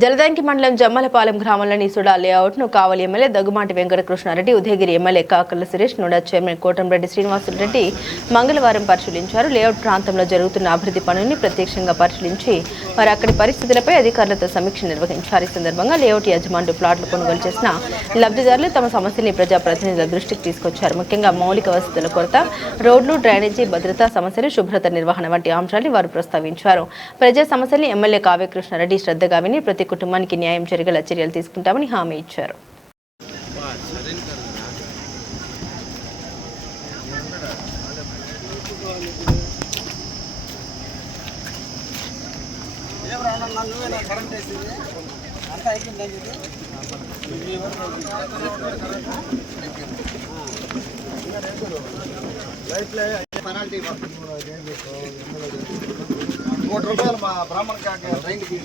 జలదంకి మండలం జమ్మలపాలెం గ్రామంలోని సుడా లేఅవుట్ ను Kavali MLA Daggumati Venkata Krishna Reddy, Udayagiri MLA Kakarla Suresh, NUDA chairman Kotamreddy Srinivasula Reddy మంగళవారం పరిశీలించారు. లేఅవుట్ ప్రాంతంలో జరుగుతున్న అభివృద్ధి పనుల్ని ప్రత్యక్షంగా పరిశీలించి వారు అక్కడి పరిస్థితులపై అధికారులతో సమీక్ష నిర్వహించారు. ఈ సందర్భంగా లేఅవుట్ యజమానులు ప్లాట్లు కొనుగోలు చేసిన లబ్ధిదారులు తమ సమస్యల్ని ప్రజాప్రతినిధుల దృష్టికి తీసుకొచ్చారు. ముఖ్యంగా మౌలిక వసతుల కొరత, రోడ్లు, డ్రైనేజీ, భద్రతా సమస్యలు, శుభ్రత నిర్వహణ వంటి అంశాన్ని వారు ప్రస్తావించారు. ప్రజా సమస్యల్ని ఎమ్మెల్యే కావ్య కృష్ణారెడ్డి శ్రద్ధగా విని ప్రతి కుటుంబానికి న్యాయం జరిగేలా చర్యలు తీసుకుంటామని హామీ ఇచ్చారు. ₹1 మా బ్రాహ్మణ ట్రైన్కి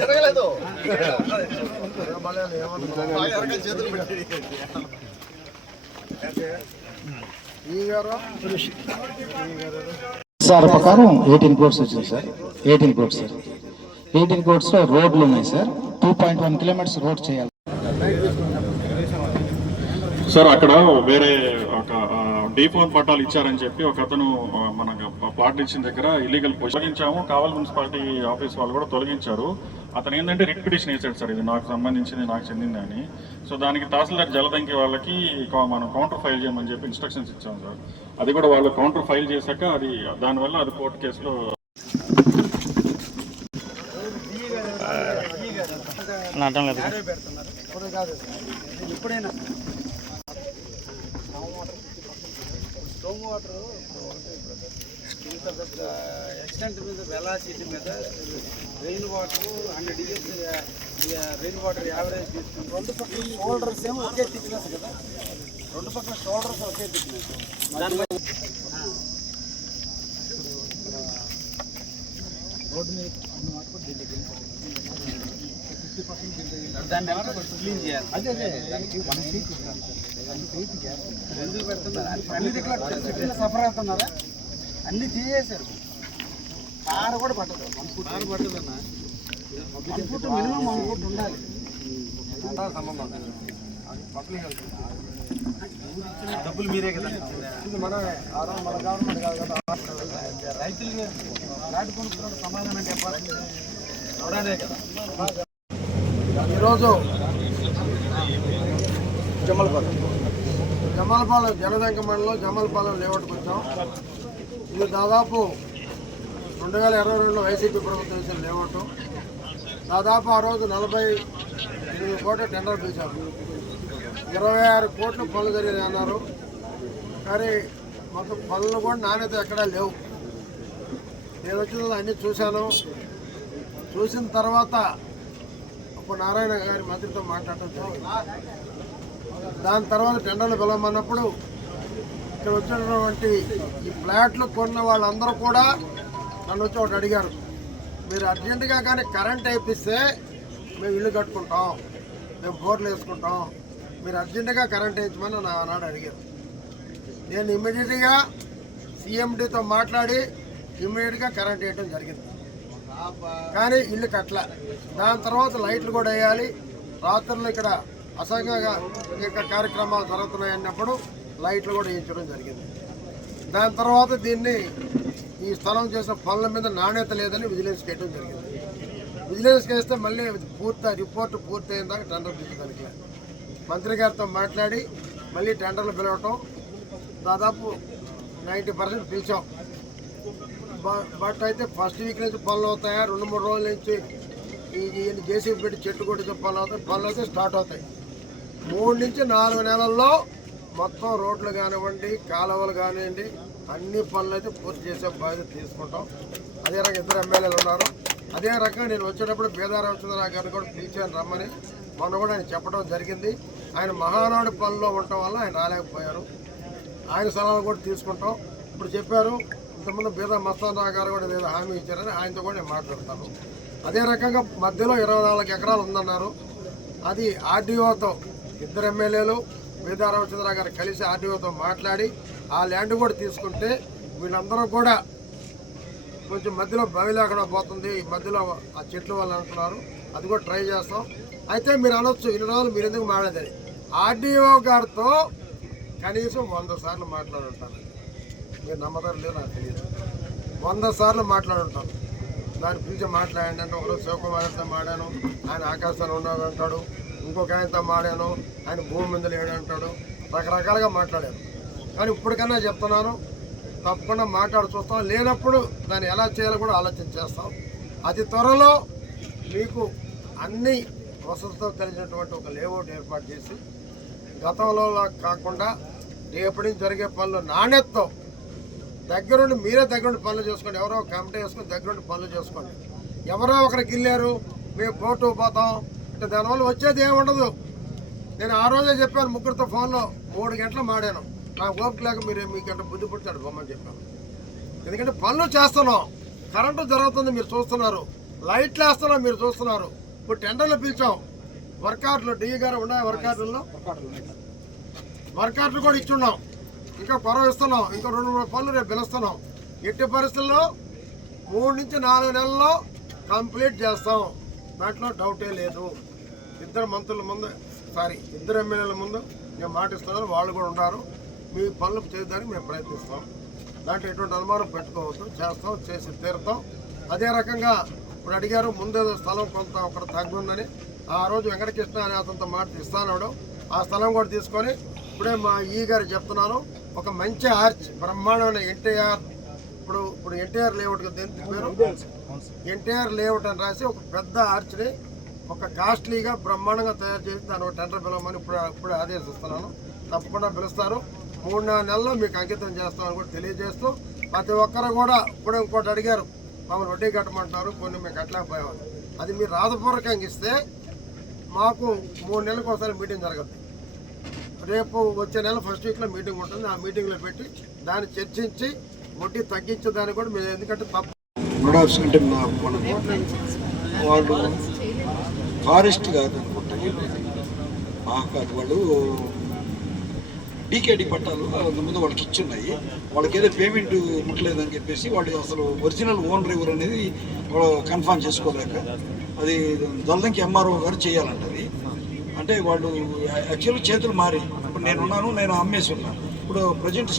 జరగలేదు. సార్ ప్రకారం 18 crores వచ్చింది సార్. 18 crores sir. 18 crores లో రోడ్లు ఉన్నాయి సార్. 2.1 kilometers రోడ్ చేయాలి సార్. అక్కడ వేరే ఒక D4 పట్టాలు ఇచ్చారని చెప్పి ఒక అతను మన ప్లాట్ ఇచ్చిన దగ్గర ఇల్లీగల్ తొలగించాము. కావలి మున్సిపాలిటీ ఆఫీస్ వాళ్ళు కూడా తొలగించారు. అతను ఏంటంటే రిట్ పిటిషన్ వేసాడు సార్, ఇది నాకు సంబంధించింది, నాకు చెందింది అని. సో దానికి తహసీల్దార్ జలదంకి వాళ్ళకి మనం కౌంటర్ ఫైల్ చేయమని చెప్పి ఇన్స్ట్రక్షన్స్ ఇచ్చాము సార్. అది కూడా వాళ్ళు కౌంటర్ ఫైల్ చేశాక అది దానివల్ల అది కోర్టు కేసులో స్టోమ్ వాటర్ ఇంత పెద్ద ఎక్స్టెంట్ మీద వెలాసిటీ మీద rain water 100 years rain water average తీసుకుని రెండు పక్కల షోల్డర్స్ ఏమో ఒకే థిక్నెస్ కదా, రెండు పక్కల షోల్డర్స్ ఒకే థిక్నెస్. రోడ్డు మీద దాన్ని ఎవరో క్లీన్ చేయాలి. అదే దానికి 1 feet ఎందుకు పెడుతున్నారు? అన్ని దగ్గర సఫర్ అవుతున్నారా? అన్ని తీసేశారు. కారు కూడా పట్టదు. 1 foot కారు పట్టదన్నా. 1 foot మినిమం 1 foot ఉండాలి. సంబంధం డబ్బులు మీరే కదా, మనమే మన గవర్నమెంట్ కాదు కదా. రైతులకి నాటు కొనుక్కున్న సమాధానం చెప్పాల్సింది అవడానే కదా. ఈరోజు జమ్మలపాలెం జలదంకి మండలం జమ్మలపాలెం లేఅవుట్కి వచ్చాం. ఇది దాదాపు 2022లో వైసీపీ ప్రభుత్వం ఇచ్చిన లేఅవుట్. దాదాపు ఆ రోజు 48 కోట్ల టెండర్ పిలిచారు. 26 కోట్లు పనులు జరిగింది అన్నారు. కానీ మొత్తం పనులు కూడా నాణ్యత ఎక్కడా లేవు. నేను వచ్చిన అన్నీ చూశాను. చూసిన తర్వాత అప్పుడు నారాయణ గారి మంత్రితో మాట్లాడటం జరిగింది. దాని తర్వాత టెండర్లు పిలవమన్నప్పుడు ఇక్కడ వచ్చినటువంటి ఈ ఫ్లాట్లు కొన్న వాళ్ళందరూ కూడా నన్ను వచ్చి ఒకటి అడిగారు, మీరు అర్జెంటుగా కానీ కరెంట్ వేయిస్తే మేము ఇల్లు కట్టుకుంటాం, మేము బోర్లు వేసుకుంటాం, మీరు అర్జెంటుగా కరెంట్ వేయించమని నాడు అడిగారు. నేను ఇమ్మీడియట్గా CMDతో మాట్లాడి ఇమ్మీడియట్గా కరెంట్ వేయడం జరిగింది. కానీ ఇల్లు కట్టలే. దాని తర్వాత లైట్లు కూడా వేయాలి. రాత్రులు ఇక్కడ అసంఘంగా కార్యక్రమాలు జరుగుతున్నాయన్నప్పుడు లైట్లు కూడా వేయించడం జరిగింది. దాని తర్వాత దీన్ని ఈ స్థలం చేసిన పనుల మీద నాణ్యత లేదని విజిలెన్స్ చేయడం జరిగింది. విజిలెన్స్ చేస్తే మళ్ళీ రిపోర్ట్ పూర్తయిన దాకా టెండర్ పిలిచడానికి మంత్రి గారితో మాట్లాడి మళ్ళీ టెండర్లు పిలవటం. దాదాపు 90% పిలిచాం. బట్ అయితే ఫస్ట్ వీక్ నుంచి పనులు అవుతాయా, 2-3 రోజుల నుంచి ఈ జేసీబీ పెట్టి చెట్టు కొట్టించే పనులు అయితే స్టార్ట్ అవుతాయి. 3 నుంచి 4 నెలల్లో మొత్తం రోడ్లు కానివ్వండి, కాలువలు కానివ్వండి, అన్ని పనులు అయితే పూర్తి చేసే బాధ్యత తీసుకుంటాం. అదే రకంగా 2 ఎమ్మెల్యేలు ఉన్నారు. అదే రకంగా నేను వచ్చేటప్పుడు బేదారామచంద్రరావు గారిని కూడా పిలిచాను రమ్మని. మొన్న కూడా ఆయన చెప్పడం జరిగింది. ఆయన మహానాడు పనుల్లో ఉండటం వల్ల ఆయన రాలేకపోయారు. ఆయన సలహాలు కూడా తీసుకుంటాం. ఇప్పుడు చెప్పారు, ఇంతకుముందు బీదా మస్తానరావు గారు కూడా ఏదో హామీ ఇచ్చారని ఆయనతో కూడా నేను మాట్లాడతాను. అదే రకంగా మధ్యలో 24 ఎకరాలు ఉందన్నారు. అది ఆర్డీఓతో 2 ఎమ్మెల్యేలు బీదారామచంద్రరావు గారు కలిసి ఆర్డీఓతో మాట్లాడి ఆ ల్యాండ్ కూడా తీసుకుంటే వీళ్ళందరూ కూడా కొంచెం మధ్యలో బవిలో అక్కడ పోతుంది, ఈ మధ్యలో ఆ చెట్లు వాళ్ళు అంటున్నారు, అది కూడా ట్రై చేస్తాం. అయితే మీరు అనొచ్చు ఇన్ని రోజులు మీరు ఎందుకు మాట్లాడదని. ఆర్డీఓ గారితో కనీసం 100 సార్లు మాట్లాడుంటాను. మీరు నమ్మదారు లేదు నాకు తెలియదు. 100 సార్లు మాట్లాడుంటాను. దాన్ని పిలిచి మాట్లాడండి అంటే ఒకరోజు శివకుమార్తో మాడాను, ఆయన ఆకాశాలు ఉన్నాడు అంటాడు, ఇంకొక ఆయనతో మాడాను, ఆయన భూమి మీద లేడు అంటాడు, రకరకాలుగా మాట్లాడాను. కానీ ఇప్పటికన్నా చెప్తున్నాను, తప్పకుండా మాట్లాడి చూస్తాం. లేనప్పుడు దాన్ని ఎలా చేయాలో కూడా ఆలోచన చేస్తాం. అతి త్వరలో మీకు అన్ని వసతులతో కలిగినటువంటి ఒక లేఅవుట్ ఏర్పాటు చేసి గతంలో కాకుండా రేపటి నుంచి జరిగే పనులు నాణ్యతతో దగ్గరుండి మీరే దగ్గరుండి పనులు చేసుకోండి. ఎవరో కమిటీ వేసుకొని దగ్గరుండి పనులు చేసుకోండి. ఎవరో ఒకరికి వెళ్ళారు మేము కోర్టు పోతాం అంటే దానివల్ల వచ్చేది ఏమి ఉండదు. నేను ఆ రోజే చెప్పాను, ముగ్గురితో ఫోన్లో 3 గంటలు మాడాను. నాకు ఓపిక లేక మీరు మీకంటే బుద్ధి పుట్టాడు బొమ్మని చెప్పాను. ఎందుకంటే పనులు చేస్తున్నాం, కరెంటు జరుగుతుంది మీరు చూస్తున్నారు, లైట్లు వేస్తున్నాం మీరు చూస్తున్నారు. ఇప్పుడు టెండర్లు పిలిచాం, వర్కార్లు డిఈ గారు ఉన్నాయి, వర్కార్లలో వర్కార్లు కూడా ఇచ్చున్నాం, ఇంకా పొరవ ఇస్తున్నాం, ఇంకా 2-3 పనులు రేపు పిలుస్తున్నాం. ఎట్టి పరిస్థితుల్లో 3 నుంచి 4 నెలల్లో కంప్లీట్ చేస్తాం, దాంట్లో డౌటే లేదు. ఇద్దరు ఎమ్మెల్యేల ముందు నేను మాటిస్తున్నాను, వాళ్ళు కూడా ఉన్నారు. మీ పనులు చేయడానికి మేము ప్రయత్నిస్తాం, దాంట్లో ఎటువంటి అనుమానం పెట్టుకోవద్దు. చేస్తాం, చేసి తీరుతాం. అదే రకంగా ఇప్పుడు అడిగారు ముందేదో స్థలం కొంత ఒకటి తగ్గుందని, ఆ రోజు వెంకటకృష్ణ అనే అతనితో మాట ఇస్తానాడు. ఆ స్థలం కూడా తీసుకొని ఇప్పుడే మా ఈ గారు చెప్తున్నాను, ఒక మంచి ఆర్చ్ బ్రహ్మాండమైన ఇప్పుడు ఎన్టీఆర్ లేఅవుట్ పేరు ఎన్టీఆర్ లేఅవుట్ అని రాసి ఒక పెద్ద ఆర్చ్ని ఒక కాస్ట్లీగా బ్రహ్మాండంగా తయారు చేసి దాని ఒక టెండర్ పిలవమని ఇప్పుడే ఆదేశిస్తున్నాను. తప్పకుండా పిలుస్తారు. 3-4 నెలల్లో మీకు అంకితం చేస్తామని కూడా తెలియజేస్తూ, ప్రతి ఒక్కరు కూడా ఇప్పుడే ఇంకోటి అడిగారు, మమ్మల్ని వడ్డీ కట్టమంటున్నారు, కొన్ని మేము కట్టలేకపోయామని. అది మీరు రాతపూర్వకంగా ఇస్తే మాకు 3 నెలలకు ఒకసారి మీటింగ్ జరగదు. రేపు వచ్చే నెల ఫస్ట్ వీక్లో మీటింగ్ ఉంటుంది. ఆ మీటింగ్లో పెట్టి దాన్ని చర్చించి వడ్డీ తగ్గించేదాన్ని కూడా మేము, ఎందుకంటే తప్పు అంటే వాళ్ళు ఫారెస్ట్ కాదనుకుంటా, కాదు, వాళ్ళు డీకేడి పట్టాలు ముందు వాళ్ళకి ఇచ్చున్నాయి. వాళ్ళకి ఏదో పేమెంట్ ముట్టలేదని చెప్పేసి వాళ్ళు అసలు ఒరిజినల్ ఓనర్ ఎవరు అనేది కన్ఫర్మ్ చేసుకోలేక అది దొల్లంకి ఎంఆర్ఓ గారు చేయాలంటది. అంటే వాళ్ళు యాక్చువల్గా చేతులు మారి, ఇప్పుడు నేను అమ్మేసి ఉన్నాను. ఇప్పుడు ప్రజెంట్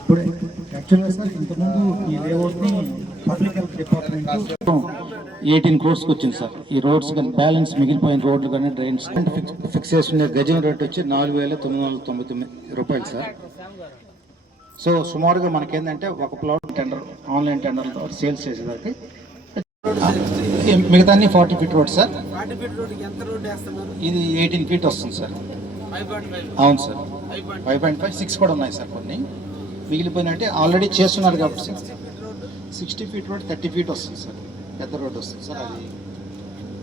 ఇప్పుడు యాక్చువల్గా సార్ ఇంతకుముందు ఈ లేఅవుట్ని పబ్లిక్ హెల్త్ డిపార్ట్మెంట్ 18 crores వచ్చింది సార్. ఈ రోడ్స్ కానీ బ్యాలెన్స్ మిగిలిపోయిన రోడ్లు కానీ డ్రైన్స్ ఫిక్స్ చేసిన గజం రేట్ వచ్చి 4,999 రూపాయలు సార్. సో సుమారుగా మనకేంటంటే ఒక ప్లాట్ టెండర్ ఆన్లైన్ టెండర్లో సేల్స్ చేసేదానికి మిగతా 40 feet రోడ్ సార్. ఇది 18 feet వస్తుంది సార్. అవును సార్, 5.5, 6 కూడా ఉన్నాయి సార్. కొన్ని మిగిలిపోయినట్టే ఆల్రెడీ చేస్తున్నారు కాబట్టి 60 feet రోడ్ 30 feet వస్తుంది సార్. పెద్ద రోడ్ వస్తుంది సార్. అది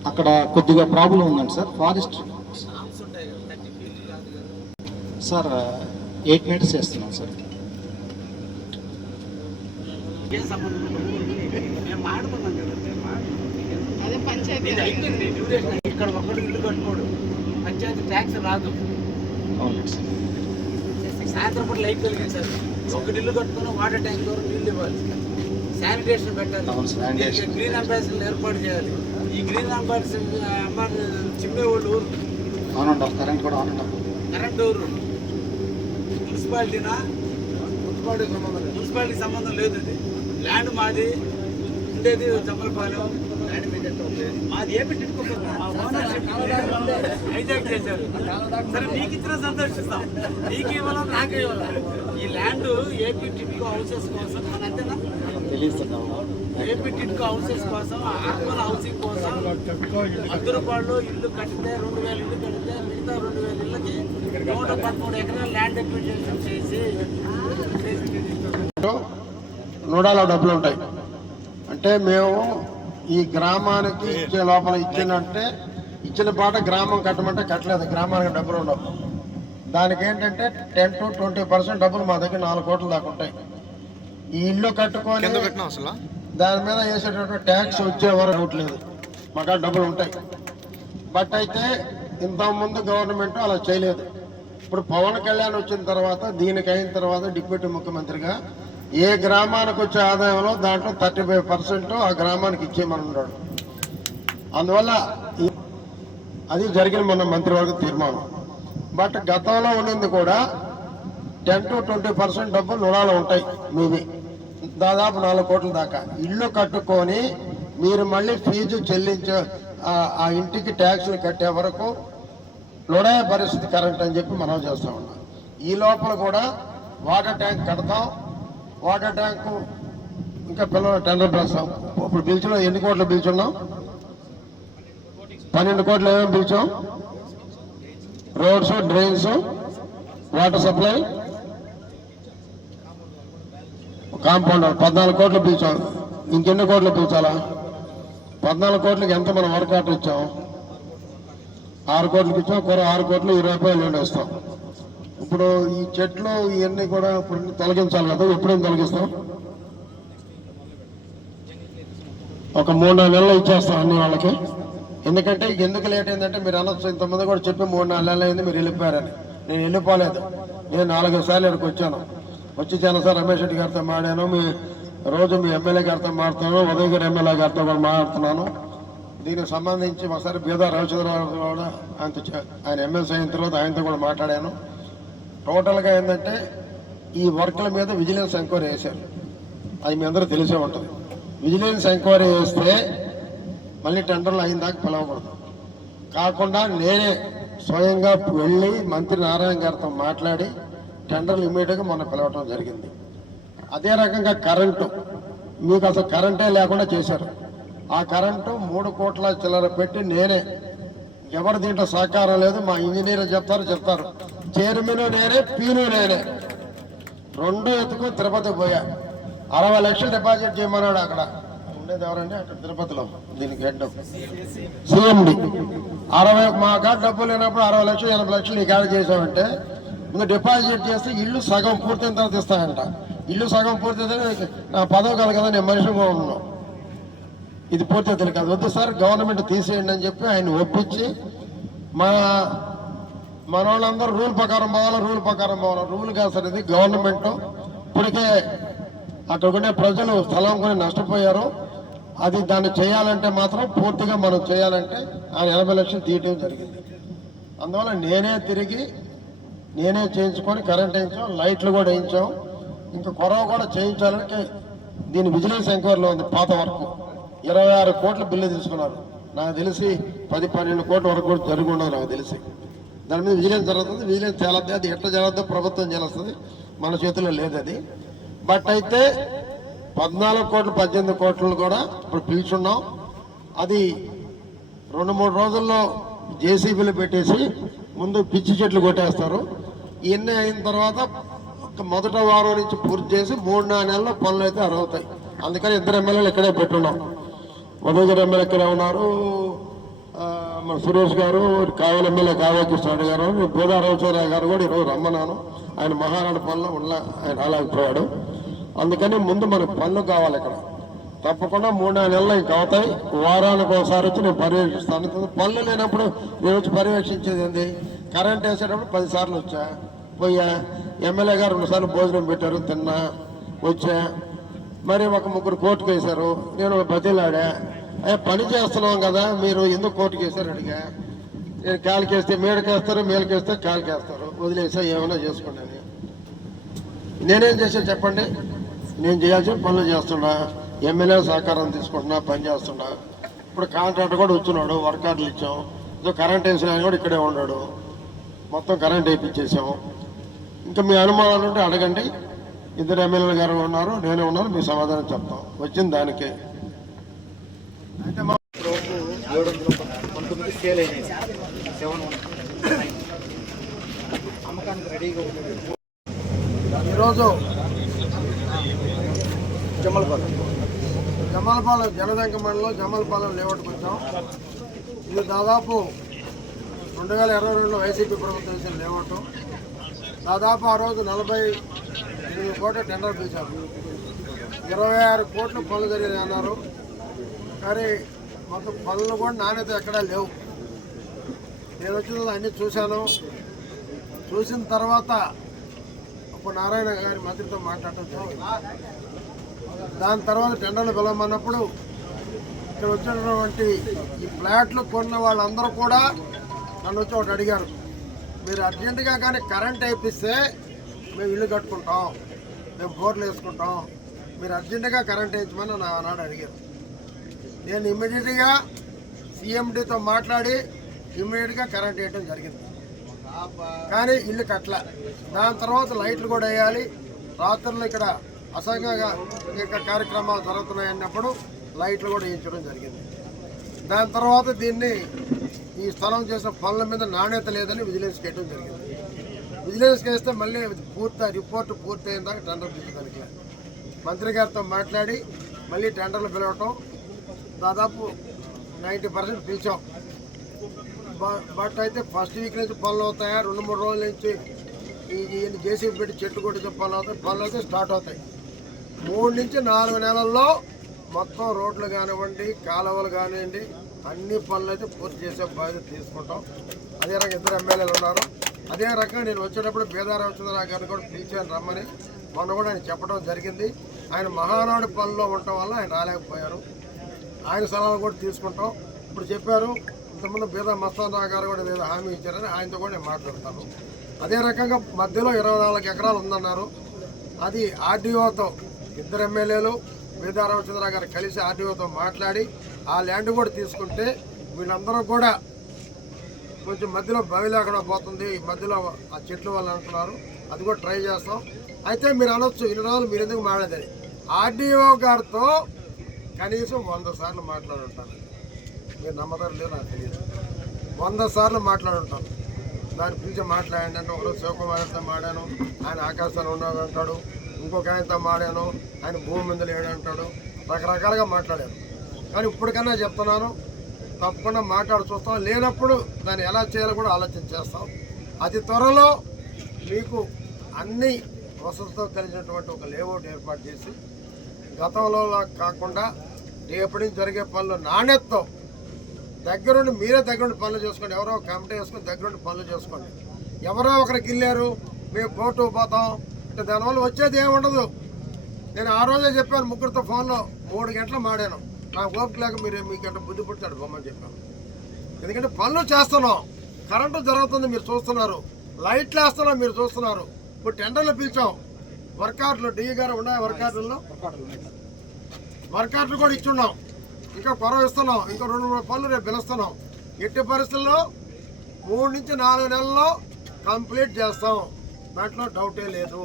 అక్కడ కొద్దిగా ప్రాబ్లం ఉందండి సార్. ఫారెస్ట్ సార్ 8 meters వేస్తున్నాం సార్. ఇక్కడ ఒకటి ఇల్లు కట్టుకోడు, పంచాయతీ ట్యాక్స్ రాదు. అవును సార్. సాయంత్రం పూట లైట్ కలిగించాలి, ఒకటి ఇల్లు కట్టుకుని వాటర్ ట్యాంక్ ద్వారా నీళ్ళు ఇవ్వాలి, శానిటేషన్ పెట్టాలి, గ్రీన్ అంబాసిడర్లు ఏర్పాటు చేయాలి. ఈ గ్రీన్ అంబాసిడర్ చిమ్మే వాళ్ళు ఊరు, అవునండి. కరెంట్ కూడా అవునండి. కరెంట్ ఊరు మున్సిపాలిటీనా, మున్సిపాలిటీ సంబంధం లేదు. ఇది ల్యాండ్ మాది, ఉండేది జమ్మలపాలెం. మాది ఏపీ టిట్కో హైజాక్ చేశారు. సరే మీకు ఇచ్చిన సంతోషిస్తాం, నీకు ఇవ్వాలా నాకు ఇవ్వాలా. ఈ ల్యాండ్ ఏపీ టిట్కో హౌసెస్ కోసం అంతేనా, ఏపీ టిట్కో హౌసెస్ కోసం, అర్బన్ హౌసింగ్ కోసం. అద్దరుపాడులో ఇల్లు కట్టితే 2,000 ఇల్లు కడితే మిగతా 2,000 ఇళ్ళకి 113 ఎకరాలు ల్యాండ్ ఎక్విజిషన్ చేసి నూడాలో డబ్బులు ఉంటాయి. అంటే మేము ఈ గ్రామానికి ఇచ్చే లోపల ఇచ్చిన పాట గ్రామం కట్టమంటే కట్టలేదు, గ్రామానికి డబ్బులు ఉండవు. దానికి ఏంటంటే 10 to 20% డబ్బులు మా దగ్గర 4 కోట్ల దాకా ఉంటాయి. ఈ ఇల్లు కట్టుకొని దాని మీద వేసేటటువంటి ట్యాక్స్ వచ్చేవారు డౌట్ లేదు, మాకు డబ్బులు ఉంటాయి. బట్ అయితే ఇంతకుముందు గవర్నమెంట్ అలా చేయలేదు. ఇప్పుడు పవన్ కళ్యాణ్ వచ్చిన తర్వాత దీనికి అయిన తర్వాత డిప్యూటీ ముఖ్యమంత్రిగా ఏ గ్రామానికి వచ్చే ఆదాయంలో దాంట్లో 35% ఆ గ్రామానికి ఇచ్చేయమన్నాడు. అందువల్ల అది జరిగిన మొన్న మంత్రివర్గ తీర్మానం. బట్ గతంలో ఉండింది కూడా 10 to 20% డబ్బులు రుణాలు ఉంటాయి మీవి, దాదాపు 4 కోట్ల దాకా. ఇల్లు కట్టుకొని మీరు మళ్ళీ ఫీజు చెల్లించే ఆ ఇంటికి ట్యాక్సులు కట్టే వరకు లోడే పరిస్థితి కరెంట్ అని చెప్పి మనం చేస్తూ ఉన్నాం. ఈ లోపల కూడా వాటర్ ట్యాంక్ కడతాం. వాటర్ ట్యాంకు ఇంకా పిల్లలు టెండర్ పిలుస్తాం. ఇప్పుడు పిలిచిన ఎన్ని కోట్లు పిలుచున్నాం? 12 కోట్లు ఏమేమి పిలిచాం? Roads, drains, water supply, compounder 14 కోట్లు పిలిచాం. ఇంకెన్ని కోట్లు పిలిచాలా? 14 కోట్లకి ఎంత మనం వర్క్ ఆర్డర్ ఇచ్చాం? 6 కోట్లకి ఇచ్చాం. 6 కోట్లు 20 రూపాయలు వేస్తాం. ఇప్పుడు ఈ చెట్లు ఇవన్నీ కూడా ఇప్పుడు తొలగించాలి కదా. ఎప్పుడేం తొలగిస్తాం? ఒక 3-4 నెలలు ఇచ్చేస్తాం అన్ని వాళ్ళకి. ఎందుకంటే ఎందుకు లేట్ అయిందంటే మీరు అనొచ్చు, ఇంతమంది కూడా చెప్పి 3-4 నెలలు అయింది మీరు వెళ్ళిపోయారని. నేను వెళ్ళిపోలేదు. నేను 4-5 సార్లు ఇక్కడికి వచ్చాను. వచ్చి సార్ రమేష్ రెడ్డి గారితో మాడాను, రోజు మీ ఎమ్మెల్యే గారితో మాడుతున్నాను, ఉదయగిరి ఎమ్మెల్యే గారితో కూడా మాట్లాడుతున్నాను. దీనికి సంబంధించి ఒకసారి బీదా రవిచంద్రరావు కూడా ఆయన ఎమ్మెల్సీ అయిన తర్వాత ఆయనతో కూడా మాట్లాడాను. టోటల్గా ఏంటంటే ఈ వర్క్ల మీద విజిలెన్స్ ఎంక్వైరీ వేశారు. అది మీ అందరూ తెలిసే ఉంటుంది. విజిలెన్స్ ఎంక్వైరీ వేస్తే మళ్ళీ టెండర్లు అయిన దాకా పిలవకూడదు. కాకుండా నేనే స్వయంగా వెళ్ళి మంత్రి నారాయణ గారితో మాట్లాడి టెండర్లు ఇమ్మీడియట్గా మొన్న పిలవటం జరిగింది. అదే రకంగా కరెంటు మీకు అసలు కరెంటే లేకుండా చేశారు. ఆ కరెంటు 3 కోట్ల చిల్లర పెట్టి నేనే, ఎవరు దీంట్లో సహకారం లేదు, మా ఇంజనీర్లు చెప్తారు. చైర్మన్ నేనే, పీను నేనే, 2 ఎత్తుకు తిరుపతి పోయా. 60 లక్షలు డిపాజిట్ చేయమన్నాడు. అక్కడ ఉండేది ఎవరండి? అక్కడ తిరుపతిలో దీనికి హెడ్ సిఎండి. 60 మా కాడ డబ్బులు లేనప్పుడు 60 లక్షలు 80 లక్షలు నీకు యాడ్ చేసామంటే ఇంకా డిపాజిట్ చేస్తే ఇల్లు సగం పూర్తయిన తర్వాత ఇస్తాయంట. ఇల్లు సగం పూర్తయితే నా పదవి కాదు కదా, నేను మనిషిగా ఉన్నాను. ఇది పూర్తయితే కాదు, వద్దు సార్ గవర్నమెంట్ తీసేయండి అని చెప్పి ఆయన ఒప్పించి మన వాళ్ళందరూ రూల్ ప్రకారం పోవాలి. రూల్ కాదు సార్, ఇది గవర్నమెంట్. ఇప్పటికే అక్కడుండే ప్రజలు స్థలం కొని నష్టపోయారు. అది దాన్ని చేయాలంటే మాత్రం పూర్తిగా మనం చేయాలంటే ఆయన 80 లక్షలు తీయటం జరిగింది. అందువల్ల నేనే చేయించుకొని కరెంట్ వేయించాం, లైట్లు కూడా వేయించాం. ఇంకా కొరవ కూడా చేయించాలంటే దీని విజిలెన్స్ ఎంక్వైరీలో ఉంది. పాత వరకు 26 కోట్ల బిల్లు తీసుకున్నారు. నాకు తెలిసి 10-12 కోట్ల వరకు కూడా జరిగి ఉండదు నాకు తెలిసి. దాని మీద విజిలెన్స్ జరుగుతుంది. విజిలెన్స్ తేలద్దు, అది ఎట్లా జరగద్దో ప్రభుత్వం చేస్తుంది, మన చేతుల్లో లేదు అది. బట్ అయితే 14 కోట్లు 18 కోట్లు కూడా ఇప్పుడు పిలుచున్నాం. అది 2-3 రోజుల్లో జేసీబీలు పెట్టేసి ముందు పిచ్చి చెట్లు కొట్టేస్తారు. ఇవన్నీ అయిన తర్వాత మొదట వారం నుంచి పూర్తి చేసి 3-4 నెలల్లో పనులు అయితే అర్హవుతాయి. అందుకని 2 ఎమ్మెల్యేలు ఇక్కడే పెట్టున్నాం. ఉదయగిరి ఎమ్మెల్యే ఇక్కడే ఉన్నారు, మన సురేష్ గారు, కావలి ఎమ్మెల్యే కావ్యకృష్ణ గారు, బోదా రవిచంద్ర గారు కూడా ఈరోజు రమ్మన్నాను. ఆయన మహానాడు పనులు ఆయన రాలేకపోయాడు. అందుకని ముందు మనకు పనులు కావాలి. ఇక్కడ తప్పకుండా 3-4 నెలలు ఇంకా అవుతాయి. వారానికి ఒకసారి వచ్చి నేను పర్యవేక్షిస్తాను. పనులు లేనప్పుడు నేను వచ్చి పర్యవేక్షించేది ఏంది? కరెంట్ వేసేటప్పుడు 10 సార్లు పోయా. ఎమ్మెల్యే గారు 2 సార్లు భోజనం పెట్టారు, తిన్నా, వచ్చా. మరి 1-3 కోర్టుకు వేశారు. నేను బతిలాడా, పని చేస్తున్నాం కదా మీరు ఎందుకు కోర్టుకు వేశారు అడిగా. నేను కాలికేస్తే మేడకేస్తారు, మేలకేస్తే కాలికేస్తారు, వదిలేసా ఏమైనా చేసుకోండి అని. నేనేం చేశాను చెప్పండి? నేను చేయాల్సిన పనులు చేస్తున్నా, ఎమ్మెల్యే సహకారం తీసుకుంటున్నా, పని చేస్తున్నా. ఇప్పుడు కాంట్రాక్టర్ కూడా వచ్చినాడు, వర్క్ ఆర్డర్లు ఇచ్చాం. కరెంట్ వేసిన ఆయన కూడా ఇక్కడే ఉన్నాడు. మొత్తం కరెంట్ వేయించేసాం. ఇంకా మీ అనుమానాలు ఉంటే అడగండి. 2 ఎమ్మెల్యేలు గారు ఉన్నారు, నేనే ఉన్నాను, మీ సమాధానం చెప్తాం. వచ్చింది దానికే. అయితే మా 719 సేల్ అయినాయి. 719 అమ్మకానికి రెడీగా ఉంది. ఈరోజు జమ్మలపాలెం జనదంక మండలం జమ్మలపాలెం లేఅవుట్కి వచ్చాం. ఇది దాదాపు 2022లో వైసీపీ ప్రభుత్వం వేసిన లేఅవుట్. దాదాపు ఆ రోజు 48 కోట్ల టెండర్ పిలిచారు. 26 కోట్లు పనులు జరిగాయి అన్నారు. కానీ మొత్తం పనులు కూడా నాణ్యత ఎక్కడా లేవు. నేను వచ్చిన అన్నీ చూశాను. చూసిన తర్వాత ఒక నారాయణ గారి మంత్రితో మాట్లాడటం జరిగింది. దాని తర్వాత టెండర్లు పిలవమన్నప్పుడు ఇక్కడ వచ్చినటువంటి ఈ ఫ్లాట్లు కొన్న వాళ్ళందరూ కూడా నన్ను వచ్చి ఒకటి అడిగారు, మీరు అర్జెంటుగా కానీ కరెంట్ వేయిస్తే మేము ఇల్లు కట్టుకుంటాం, మేము బోర్లు వేసుకుంటాం, మీరు అర్జెంటుగా కరెంట్ వేయించమని నా ఆనాడు అడిగారు. నేను ఇమ్మీడియట్గా సీఎండీతో మాట్లాడి ఇమ్మీడియట్గా కరెంట్ వేయడం జరిగింది. కానీ ఇల్లు కట్టలే. దాని తర్వాత లైట్లు కూడా వేయాలి. రాత్రులు ఇక్కడ అసంఘంగా ఇంకా కార్యక్రమాలు జరుగుతున్నాయన్నప్పుడు లైట్లు కూడా వేయించడం జరిగింది. దాని తర్వాత దీన్ని ఈ స్థలం చేసిన పనుల మీద నాణ్యత లేదని విజిలెన్స్కి వేయడం జరిగింది. విజిలెన్స్కి వేస్తే మళ్ళీ రిపోర్ట్ పూర్తయిన దాకా టెండర్ పిలుచుకోనికి మంత్రి గారితో మాట్లాడి మళ్ళీ టెండర్లు పిలవటం దాదాపు 90% పిలిచాం. బట్ అయితే ఫస్ట్ వీక్ నుంచి పనులు అవుతాయా, 2-3 రోజుల నుంచి ఈ జేసీబీ పెట్టి చెట్టు కొట్టించే పనులు అవుతాయి. పనులు అయితే స్టార్ట్ అవుతాయి. 3 నుంచి 4 నెలల్లో మొత్తం రోడ్లు కానివ్వండి, కాలువలు కానివ్వండి, అన్ని పనులు అయితే పూర్తి చేసే బాధ్యత తీసుకుంటాం. అదే రకంగా 2 ఎమ్మెల్యేలు ఉన్నారు. అదే రకంగా నేను వచ్చేటప్పుడు బేదారామచంద్రరావు గారిని కూడా పిలిచాను రమ్మని. మొన్న కూడా ఆయన చెప్పడం జరిగింది. ఆయన మహానాడు పనుల్లో ఉండటం వల్ల ఆయన రాలేకపోయారు. ఆయన సలహాలు కూడా తీసుకుంటాం. ఇప్పుడు చెప్పారు ఇంతకుముందు బీదా మస్తానరావు గారు కూడా ఏదో హామీ ఇచ్చారని ఆయనతో కూడా నేను మాట్లాడతాను. అదే రకంగా మధ్యలో 24 ఎకరాలు ఉందన్నారు. అది ఆర్డీఓతో 2 ఎమ్మెల్యేలు బీదా రామచంద్రరావు గారు కలిసి ఆర్డీఓతో మాట్లాడి ఆ ల్యాండ్ కూడా తీసుకుంటే వీళ్ళందరూ కూడా కొంచెం మధ్యలో బావి లేకుండా పోతుంది, మధ్యలో ఆ చెట్లు వాళ్ళు అంటున్నారు. అది కూడా ట్రై చేస్తాం. అయితే మీరు అనొచ్చు ఇన్ని రోజులు మీరు ఎందుకు మాట్లాడేది. ఆర్డీఓ గారితో కనీసం 100 సార్లు మాట్లాడుంటాను. మీరు నమ్మదారు లేదు నాకు తెలియదు. 100 సార్లు మాట్లాడుంటాను. దాన్ని పిలిచి మాట్లాడండి అంటే ఒకరోజు శివకుమార్తో మాడాను, ఆయన ఆకాశంలో ఉన్నాడు అంటాడు. ఇంకొక ఆయనతో మాడాను, ఆయన భూమి మీద లేడు అంటాడు. రకరకాలుగా మాట్లాడాను. కానీ ఇప్పటికన్నా చెప్తున్నాను, తప్పకుండా మాట్లాడి చూస్తాం. లేనప్పుడు దాన్ని ఎలా చేయాలో కూడా ఆలోచన చేస్తాం. అతి త్వరలో మీకు అన్ని వసతులతో కలిగినటువంటి ఒక లేఅవుట్ ఏర్పాటు చేసి గతంలో కాకుండా రేపటి నుంచి జరిగే పనులు నాణ్యతతో దగ్గరుండి మీరే దగ్గరుండి పనులు చేసుకోండి. ఎవరో కమిటీ వేసుకొని దగ్గరుండి పనులు చేసుకోండి. ఎవరో ఒకరికి వెళ్ళారు మేము కోర్టు పోతాం అంటే దానివల్ల వచ్చేది ఏముండదు. నేను ఆ రోజే చెప్పాను, 3 ఫోన్లో 3 గంటలు మాడాను. నాకు ఓపిక లేక మీరు మీకంటే బుద్ధి పుట్టాడు బొమ్మని చెప్పాను. ఎందుకంటే పనులు చేస్తున్నాం, కరెంటు జరుగుతుంది మీరు చూస్తున్నారు, లైట్లు వేస్తున్నాం మీరు చూస్తున్నారు. ఇప్పుడు టెండర్లు పిలిచాం, వర్కార్డులు డిఈ గారు ఉన్నాయి, వర్కార్డుల్లో వర్కార్డులు కూడా ఇచ్చున్నాం. ఇంకా కొరవ ఇస్తున్నాం. ఇంకా 2-3 పనులు రేపు పిలుస్తున్నాం. ఎట్టి పరిస్థితుల్లో 3 నుంచి 4 నెలల్లో కంప్లీట్ చేస్తాం. దాంట్లో డౌటే లేదు.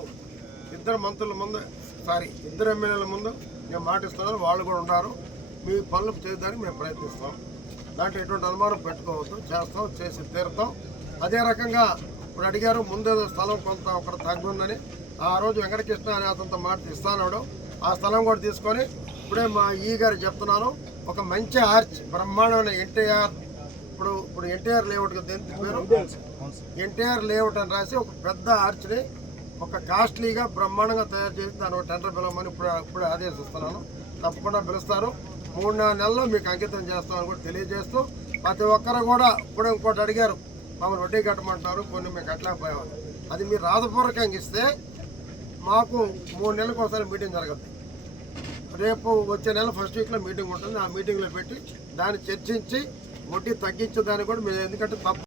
2 మంత్రుల ముందు 2 ఎమ్మెల్యేల ముందు నేను మాటిస్తున్నాను. వాళ్ళు కూడా ఉన్నారు. మీ పనులు చేయడానికి మేము ప్రయత్నిస్తాం. దాంట్లో ఎటువంటి అనుమానం పెట్టుకోవద్దు. చేస్తాం, చేసి తీరుతాం. అదే రకంగా ఇప్పుడు అడిగారు ముందేదో స్థలం కొంత ఒకటి తగ్గుందని. ఆ రోజు వెంకటకృష్ణ అనే అతనితో మాట ఇస్తానాడు. ఆ స్థలం కూడా తీసుకొని ఇప్పుడే మా ఈ గారు చెప్తున్నాను, ఒక మంచి ఆర్చ్ బ్రహ్మాండమైన ఎన్టీఆర్ ఇప్పుడు ఎన్టీఆర్ లేఅవుట్ పేరు ఎన్టీఆర్ లేఅవుట్ అని రాసి ఒక పెద్ద ఆర్చ్ని ఒక కాస్ట్లీగా బ్రహ్మాండంగా తయారు చేసి దాని టెండర్ పిలవమని ఇప్పుడే ఆదేశిస్తున్నాను. తప్పకుండా పిలుస్తారు. 3-4 నెలల్లో మీకు అంకితం చేస్తామని కూడా తెలియజేస్తూ ప్రతి ఒక్కరు కూడా ఇప్పుడు ఇంకోటి అడిగారు, మమ్మల్ని వడ్డీ కట్టమంటున్నారు, కొన్ని మేము కట్టలేకపోయామని. అది మీరు రాతపూర్వకంగా ఇస్తే మాకు 3 నెలలకు ఒకసారి మీటింగ్ జరగద్దు. రేపు వచ్చే నెల ఫస్ట్ వీక్లో మీటింగ్ ఉంటుంది. ఆ మీటింగ్లో పెట్టి దాన్ని చర్చించి వడ్డీ తగ్గించేదాన్ని కూడా మీరు, ఎందుకంటే తప్పు